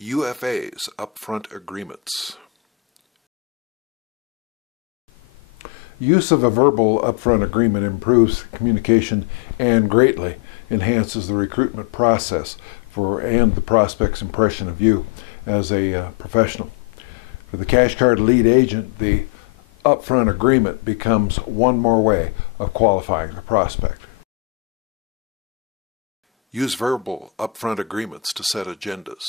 UFAs, upfront agreements. Use of a verbal upfront agreement improves communication and greatly enhances the recruitment process and the prospect's impression of you as a professional. For the cash card lead agent, the upfront agreement becomes one more way of qualifying the prospect. Use verbal upfront agreements to set agendas.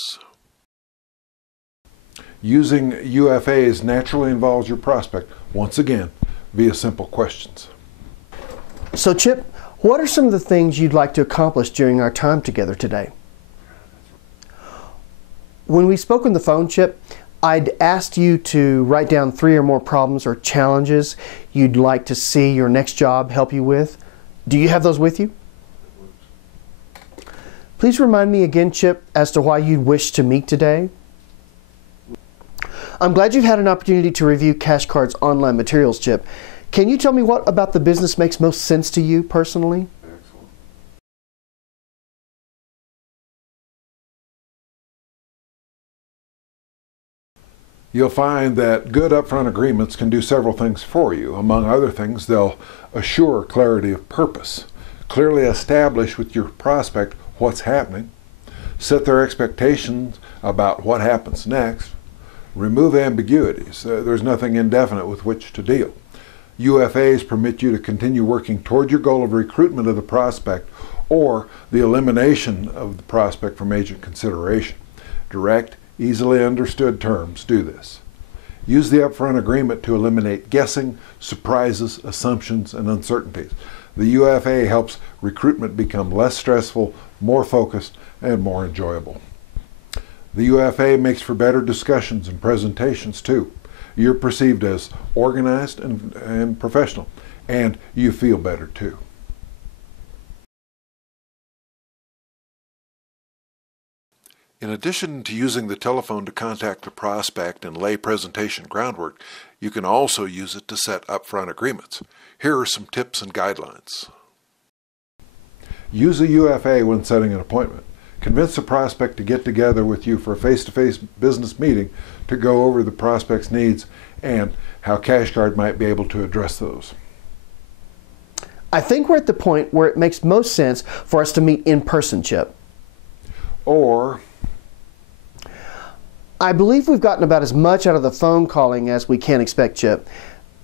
Using UFAs naturally involves your prospect, once again, via simple questions. So Chip, what are some of the things you'd like to accomplish during our time together today? When we spoke on the phone, Chip, I'd asked you to write down 3 or more problems or challenges you'd like to see your next job help you with. Do you have those with you? Please remind me again, Chip, as to why you'd wish to meet today. I'm glad you've had an opportunity to review CARES online materials, Chip. Can you tell me what about the business makes most sense to you personally? Excellent. You'll find that good upfront agreements can do several things for you. Among other things, they'll assure clarity of purpose, clearly establish with your prospect what's happening, set their expectations about what happens next, remove ambiguities. There's nothing indefinite with which to deal. UFAs permit you to continue working toward your goal of recruitment of the prospect or the elimination of the prospect from agent consideration. Direct, easily understood terms do this. Use the upfront agreement to eliminate guessing, surprises, assumptions, and uncertainties. The UFA helps recruitment become less stressful, more focused, and more enjoyable. The UFA makes for better discussions and presentations too. You're perceived as organized and professional, and you feel better too. In addition to using the telephone to contact the prospect and lay presentation groundwork, you can also use it to set upfront agreements. Here are some tips and guidelines. Use a UFA when setting an appointment. Convince the prospect to get together with you for a face-to-face business meeting to go over the prospect's needs and how CashCard might be able to address those. I think we're at the point where it makes most sense for us to meet in person, Chip. Or, I believe we've gotten about as much out of the phone calling as we can expect, Chip.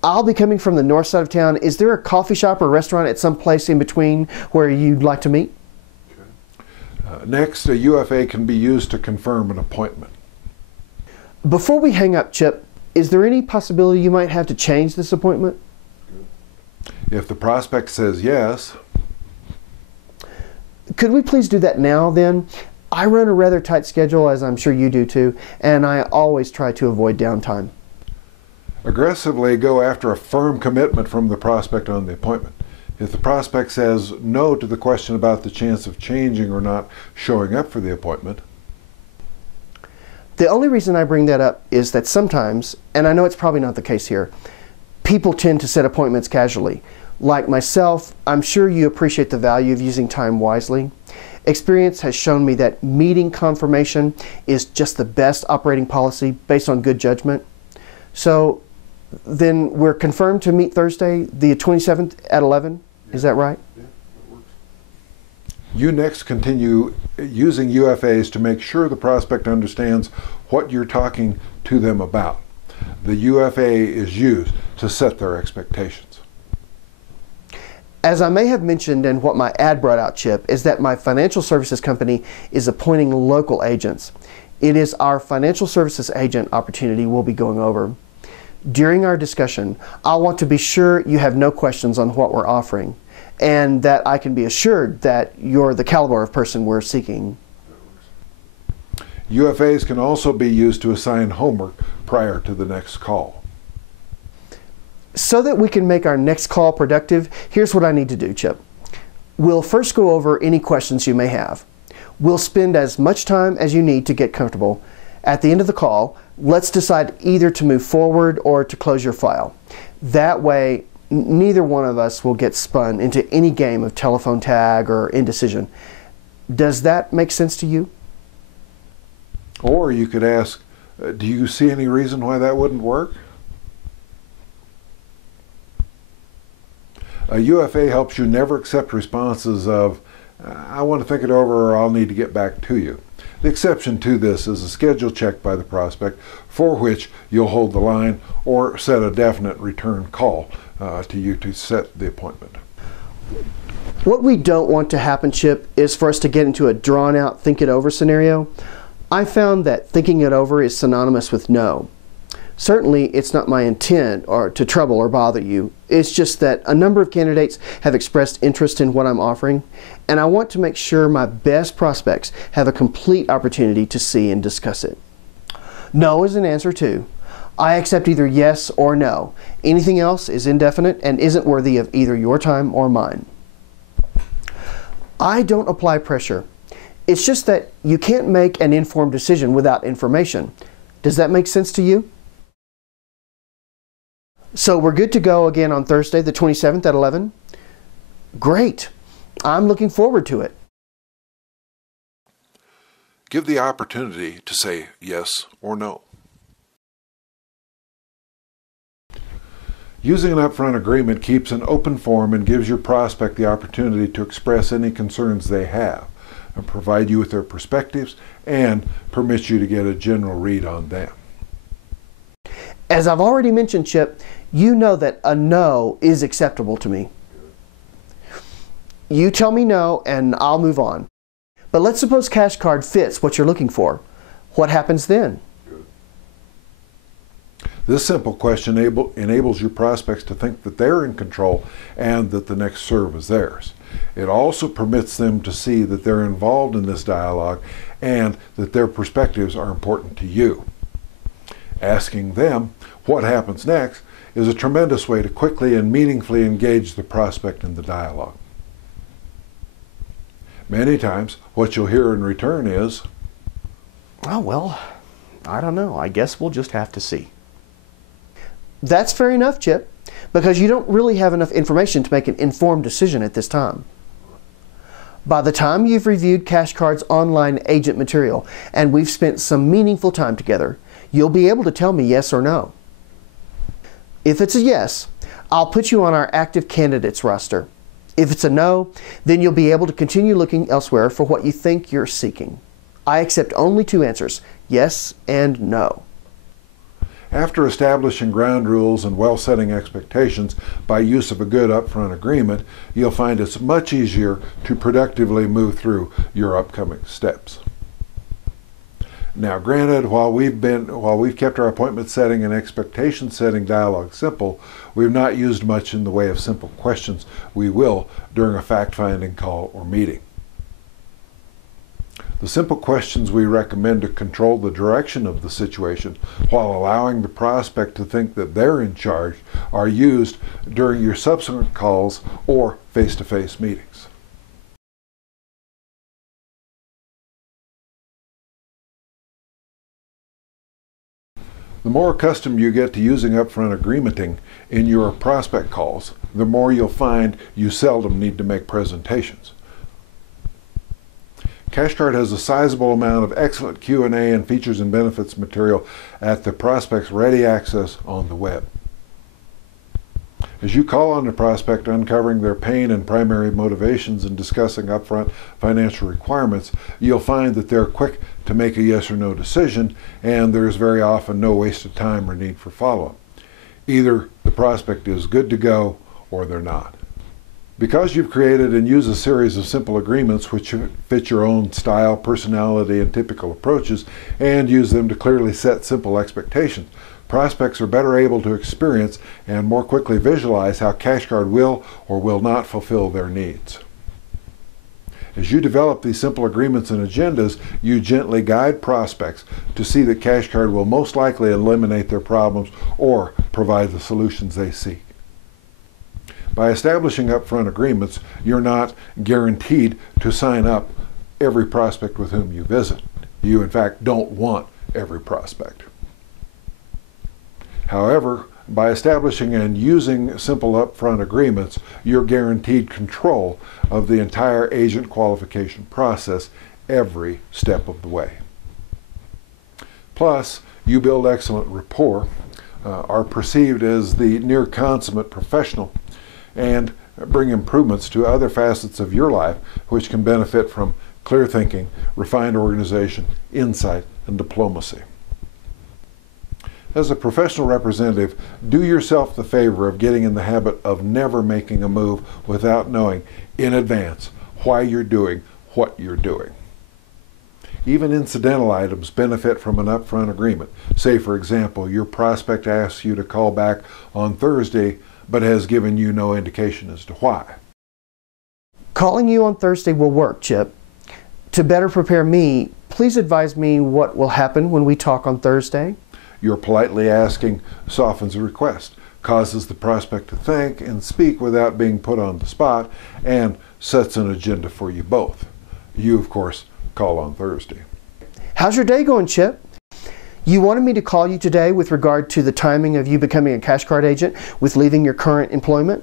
I'll be coming from the north side of town. Is there a coffee shop or restaurant at some place in between where you'd like to meet? Next, a UFA can be used to confirm an appointment. Before we hang up, Chip, is there any possibility you might have to change this appointment? If the prospect says yes. Could we please do that now then? I run a rather tight schedule, as I'm sure you do too, and I always try to avoid downtime. Aggressively go after a firm commitment from the prospect on the appointment. If the prospect says no to the question about the chance of changing or not showing up for the appointment. The only reason I bring that up is that sometimes, and I know it's probably not the case here, people tend to set appointments casually. Like myself, I'm sure you appreciate the value of using time wisely. Experience has shown me that meeting confirmation is just the best operating policy based on good judgment. So then we're confirmed to meet Thursday, the 27th at 11. Is that right? Yeah, that works. You next continue using UFAs to make sure the prospect understands what you're talking to them about. The UFA is used to set their expectations. As I may have mentioned, and what my ad brought out, Chip, is that my financial services company is appointing local agents. It is our financial services agent opportunity we'll be going over. During our discussion, I want to be sure you have no questions on what we're offering, and that I can be assured that you're the caliber of person we're seeking. UFAs can also be used to assign homework prior to the next call. So that we can make our next call productive, here's what I need to do, Chip. We'll first go over any questions you may have. We'll spend as much time as you need to get comfortable. At the end of the call, let's decide either to move forward or to close your file. That way, neither one of us will get spun into any game of telephone tag or indecision. Does that make sense to you? Or you could ask, do you see any reason why that wouldn't work? A UFA helps you never accept responses of, I want to think it over, or I'll need to get back to you. The exception to this is a schedule check by the prospect, for which you'll hold the line or set a definite return call to you to set the appointment. What we don't want to happen, Chip, is for us to get into a drawn-out think it over scenario. I found that thinking it over is synonymous with no. Certainly, it's not my intent or to trouble or bother you. It's just that a number of candidates have expressed interest in what I'm offering, and I want to make sure my best prospects have a complete opportunity to see and discuss it. No is an answer too. I accept either yes or no. Anything else is indefinite and isn't worthy of either your time or mine. I don't apply pressure. It's just that you can't make an informed decision without information. Does that make sense to you? So we're good to go again on Thursday, the 27th at 11? Great. I'm looking forward to it. Give the opportunity to say yes or no. Using an upfront agreement keeps an open form and gives your prospect the opportunity to express any concerns they have and provide you with their perspectives and permits you to get a general read on them. As I've already mentioned, Chip, you know that a no is acceptable to me. You tell me no and I'll move on. But let's suppose CARS fits what you're looking for. What happens then? This simple question enables your prospects to think that they're in control and that the next serve is theirs. It also permits them to see that they're involved in this dialogue and that their perspectives are important to you. Asking them what happens next is a tremendous way to quickly and meaningfully engage the prospect in the dialogue. Many times, what you'll hear in return is, Oh, well, I don't know. I guess we'll just have to see. That's fair enough, Chip, because you don't really have enough information to make an informed decision at this time. By the time you've reviewed CARS' online agent material and we've spent some meaningful time together, you'll be able to tell me yes or no. If it's a yes, I'll put you on our active candidates roster. If it's a no, then you'll be able to continue looking elsewhere for what you think you're seeking. I accept only two answers, yes and no. After establishing ground rules and well-setting expectations by use of a good upfront agreement, you'll find it's much easier to productively move through your upcoming steps. Now, granted, while we've kept our appointment setting and expectation setting dialogue simple, we've not used much in the way of simple questions. We will during a fact-finding call or meeting. The simple questions we recommend to control the direction of the situation while allowing the prospect to think that they're in charge are used during your subsequent calls or face-to-face meetings. The more accustomed you get to using upfront agreementing in your prospect calls, the more you'll find you seldom need to make presentations. CARS has a sizable amount of excellent Q&A and features and benefits material at the prospect's ready access on the web. As you call on the prospect, uncovering their pain and primary motivations and discussing upfront financial requirements, you'll find that they're quick to make a yes or no decision, and there's very often no wasted time or need for follow-up. Either the prospect is good to go or they're not. Because you've created and use a series of simple agreements which fit your own style, personality, and typical approaches, and use them to clearly set simple expectations, prospects are better able to experience and more quickly visualize how CARS will or will not fulfill their needs. As you develop these simple agreements and agendas, you gently guide prospects to see that CARS will most likely eliminate their problems or provide the solutions they seek. By establishing upfront agreements, you're not guaranteed to sign up every prospect with whom you visit. You, in fact, don't want every prospect. However, by establishing and using simple upfront agreements, you're guaranteed control of the entire agent qualification process every step of the way. Plus, you build excellent rapport, are perceived as the near consummate professional, and bring improvements to other facets of your life which can benefit from clear thinking, refined organization, insight, and diplomacy. As a professional representative, do yourself the favor of getting in the habit of never making a move without knowing in advance why you're doing what you're doing. Even incidental items benefit from an upfront agreement. Say, for example, your prospect asks you to call back on Thursday but has given you no indication as to why. Calling you on Thursday will work, Chip. To better prepare me, please advise me what will happen when we talk on Thursday. Your politely asking softens a request, causes the prospect to think and speak without being put on the spot, and sets an agenda for you both. You, of course, call on Thursday. How's your day going, Chip? You wanted me to call you today with regard to the timing of you becoming a cash card agent with leaving your current employment.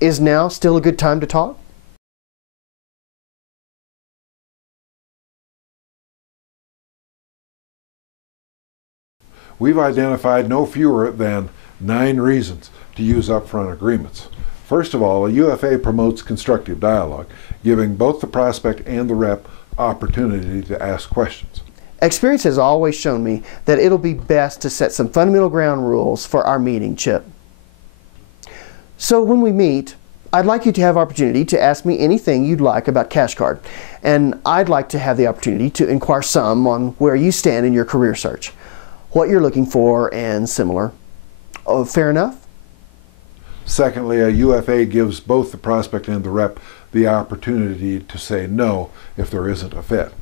Is now still a good time to talk? We've identified no fewer than 9 reasons to use upfront agreements. First of all, a UFA promotes constructive dialogue, giving both the prospect and the rep opportunity to ask questions. Experience has always shown me that it'll be best to set some fundamental ground rules for our meeting, Chip. So when we meet, I'd like you to have opportunity to ask me anything you'd like about Cash Card, and I'd like to have the opportunity to inquire some on where you stand in your career search, what you're looking for, and similar. Oh, fair enough? Secondly, a UFA gives both the prospect and the rep the opportunity to say no if there isn't a fit.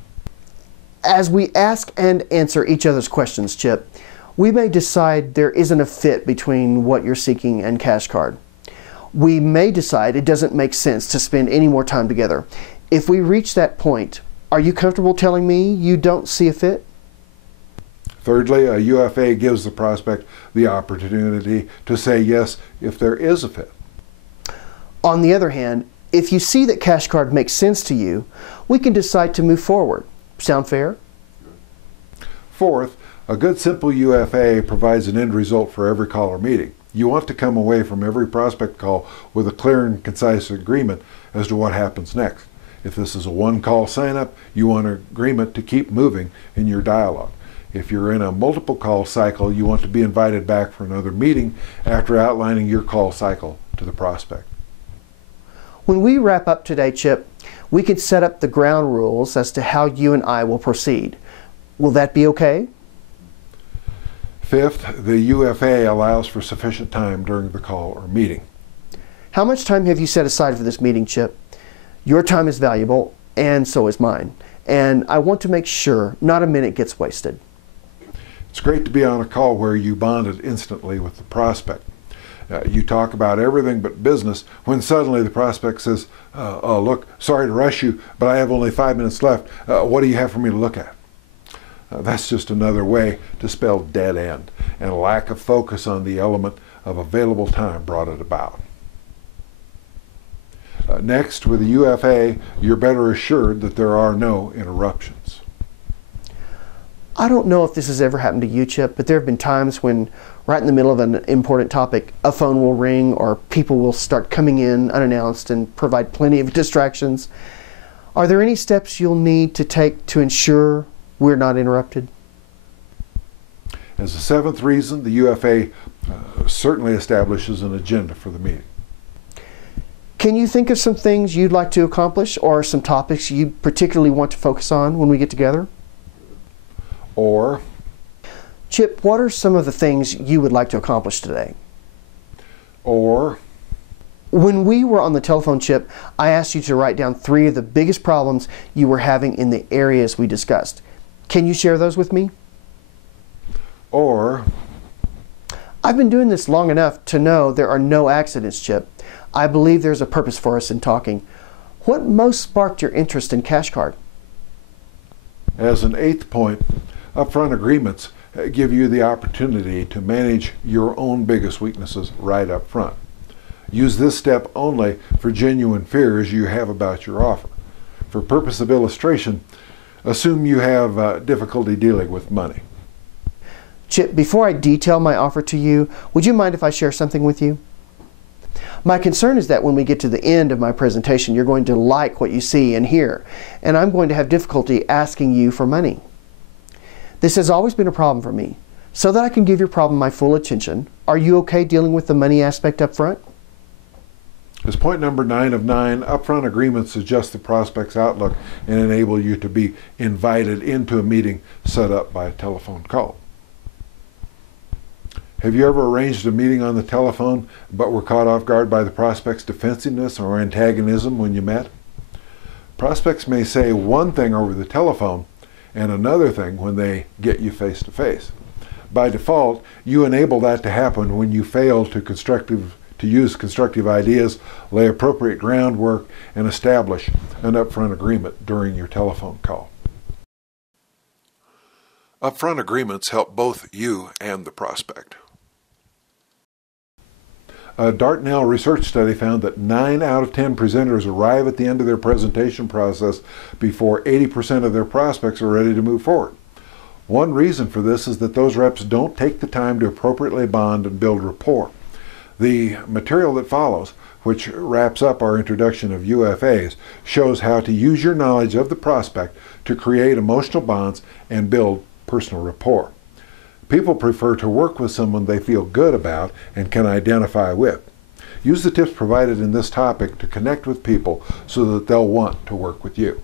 As we ask and answer each other's questions, Chip, we may decide there isn't a fit between what you're seeking and Cash Card. We may decide it doesn't make sense to spend any more time together. If we reach that point, are you comfortable telling me you don't see a fit? Thirdly, a UFA gives the prospect the opportunity to say yes if there is a fit. On the other hand, if you see that Cash Card makes sense to you, we can decide to move forward. Sound fair? Fourth, a good simple UFA provides an end result for every call or meeting. You want to come away from every prospect call with a clear and concise agreement as to what happens next. If this is a one-call sign-up, you want an agreement to keep moving in your dialogue. If you're in a multiple call cycle, you want to be invited back for another meeting after outlining your call cycle to the prospect. When we wrap up today, Chip, we can set up the ground rules as to how you and I will proceed. Will that be okay? Fifth, the UFA allows for sufficient time during the call or meeting. How much time have you set aside for this meeting, Chip? Your time is valuable, and so is mine. And I want to make sure not a minute gets wasted. It's great to be on a call where you bonded instantly with the prospect. You talk about everything but business when suddenly the prospect says, oh, look, sorry to rush you, but I have only 5 minutes left. What do you have for me to look at? That's just another way to spell dead end, and a lack of focus on the element of available time brought it about. Next, with a UFA, you're better assured that there are no interruptions. I don't know if this has ever happened to you, Chip, but there have been times when right in the middle of an important topic, a phone will ring or people will start coming in unannounced and provide plenty of distractions. Are there any steps you'll need to take to ensure we're not interrupted? As a seventh reason, the UFA certainly establishes an agenda for the meeting. Can you think of some things you'd like to accomplish or some topics you particularly want to focus on when we get together? Or, Chip, what are some of the things you would like to accomplish today? Or, when we were on the telephone, Chip, I asked you to write down 3 of the biggest problems you were having in the areas we discussed. Can you share those with me? Or, I've been doing this long enough to know there are no accidents, Chip. I believe there's a purpose for us in talking. What most sparked your interest in Cash Card? As an 8th point, upfront agreements give you the opportunity to manage your own biggest weaknesses right up front. Use this step only for genuine fears you have about your offer. For purpose of illustration, assume you have difficulty dealing with money. Chip, before I detail my offer to you, would you mind if I share something with you? My concern is that when we get to the end of my presentation, you're going to like what you see and hear, and I'm going to have difficulty asking you for money. This has always been a problem for me. So that I can give your problem my full attention, are you okay dealing with the money aspect up front? As point number 9 of 9, upfront agreements adjust the prospect's outlook and enable you to be invited into a meeting set up by a telephone call. Have you ever arranged a meeting on the telephone but were caught off guard by the prospect's defensiveness or antagonism when you met? Prospects may say one thing over the telephone and another thing when they get you face to face. By default, you enable that to happen when you fail to use constructive ideas, lay appropriate groundwork, and establish an upfront agreement during your telephone call. Upfront agreements help both you and the prospect. A Dartnell research study found that 9 out of 10 presenters arrive at the end of their presentation process before 80% of their prospects are ready to move forward. One reason for this is that those reps don't take the time to appropriately bond and build rapport. The material that follows, which wraps up our introduction of UFAs, shows how to use your knowledge of the prospect to create emotional bonds and build personal rapport. People prefer to work with someone they feel good about and can identify with. Use the tips provided in this topic to connect with people so that they'll want to work with you.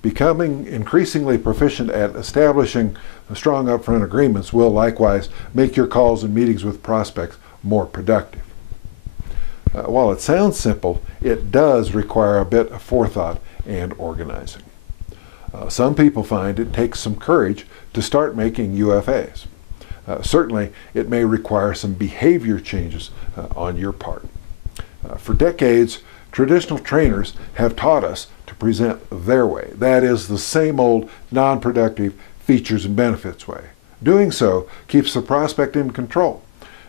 Becoming increasingly proficient at establishing strong upfront agreements will likewise make your calls and meetings with prospects more productive. While it sounds simple, it does require a bit of forethought and organizing. Some people find it takes some courage to start making UFAs. Certainly, it may require some behavior changes on your part. For decades, traditional trainers have taught us to present their way. That is, the same old, non-productive features and benefits way. Doing so keeps the prospect in control.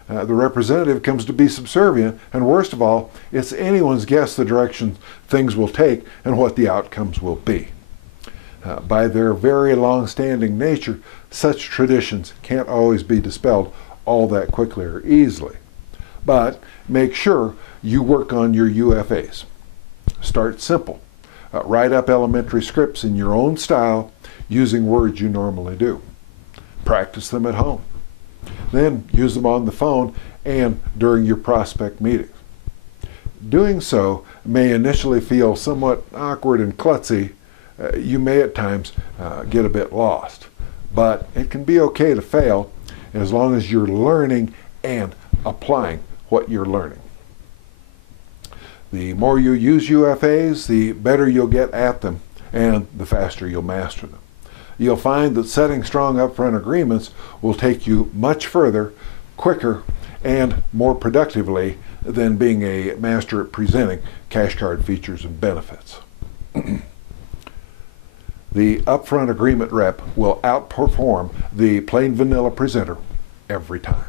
The representative comes to be subservient, and worst of all, it's anyone's guess the direction things will take and what the outcomes will be. By their very long-standing nature, such traditions can't always be dispelled all that quickly or easily. But make sure you work on your UFAs. Start simple. Write up elementary scripts in your own style using words you normally do. Practice them at home. Then use them on the phone and during your prospect meetings. Doing so may initially feel somewhat awkward and klutzy. You may at times get a bit lost, but it can be okay to fail as long as you're learning and applying what you're learning. The more you use UFAs, the better you'll get at them and the faster you'll master them. You'll find that setting strong upfront agreements will take you much further, quicker, and more productively than being a master at presenting cash card features and benefits. The upfront agreement rep will outperform the plain vanilla presenter every time.